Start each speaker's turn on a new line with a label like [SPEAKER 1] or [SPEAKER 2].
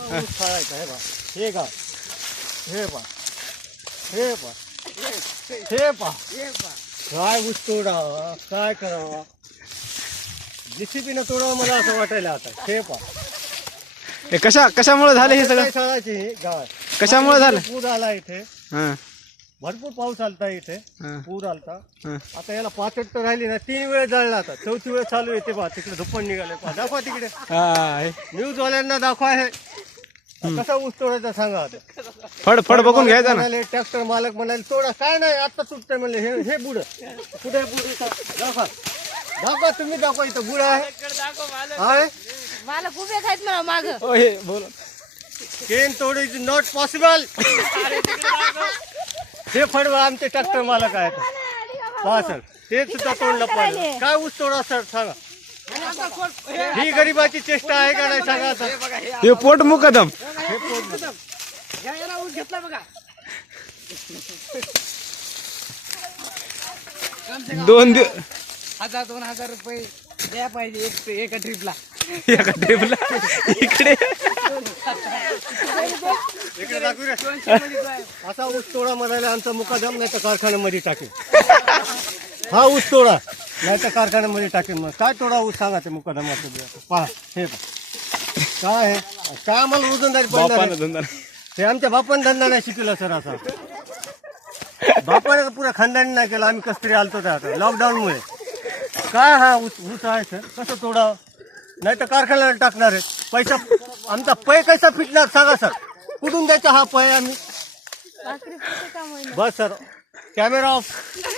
[SPEAKER 1] ऊस फाळायचा. हे बा, हे गा, हे पा, हे पा, हे पा, काय ऊस तोडावा, काय करावा, जेसीबीनं तोडावं मला असं वाटायला आता. हे पा,
[SPEAKER 2] हे कशामुळे झालं हे सगळं?
[SPEAKER 1] शाळाची गाव
[SPEAKER 2] कशामुळे झालं?
[SPEAKER 1] पूर आला इथे,
[SPEAKER 2] हा,
[SPEAKER 1] भरपूर पाऊस आलता इथे,
[SPEAKER 2] हा,
[SPEAKER 1] पूर आलता.
[SPEAKER 2] हा.
[SPEAKER 1] आता याला पाचट तर राहिली ना, 3 वेळ जळला. आता 4थी वेळ चालू येते पहा. तिकडे धुप्पण निघाले पहा. दाखवा तिकडे,
[SPEAKER 2] हा, हे.
[SPEAKER 1] न्यूज वाल्यांना दाखवा. हे कसा ऊस तोडायचा सांगा आता.
[SPEAKER 2] फड बघून घ्यायचा ना.
[SPEAKER 1] ट्रॅक्टर मालक म्हणाले तोडा, काय नाही आता तुटतंय म्हणले. हे बुड कुठे बुड दाखवा, दाखवा तुम्ही, दाखवा इथं बुड आहे.
[SPEAKER 3] मालक उभे आहेत मला माग.
[SPEAKER 2] हो, हे बोल.
[SPEAKER 1] केन तोड इज नॉट पॉसिबल. हे फडवा आमचे ट्रॅक्टर मालक आहेत. हा सर, ते सुद्धा तोडलं पाहिजे. काय ऊस तोडा सर सांगा. ही गरीबाची चेष्टा आहे का नाही सांगा आता.
[SPEAKER 2] हे पोट मुकदम. दोन
[SPEAKER 4] 1000-2000 रुपये द्या पाहिजे एका ट्रिपला.
[SPEAKER 2] एका टेबला इकडे
[SPEAKER 1] इकडे दाखवू रे. असा ऊस तोडा म्हणायला आमचा मुकादम, नाही तर कारखान्यामध्ये टाकेल. हा ऊस तोडा नाही तर कारखान्यामध्ये टाकेल. मग काय तोडा ऊस सांगा ते मुकादमाचं. पहा हे पहा, काय आहे, काय आम्हाला रोजंदारी पडणार
[SPEAKER 2] बापानं
[SPEAKER 1] आहे?
[SPEAKER 2] धंदा.
[SPEAKER 1] ते आमच्या बापान धंदा नाही शिकला सर. असा बापाने पुरा खानदानी नाही केला. आम्ही कसतरी आलतो त्या आता लॉकडाऊन मुळे. काय हा ऊस आहे सर, कसं तोडावं, नाही तर कारखान्याला टाकणार आहे. पैसा आमचा पै कसा फिटणार सांगा सर. कुठून द्यायचा हा पै आम्ही. बस सर, कॅमेरा ऑफ.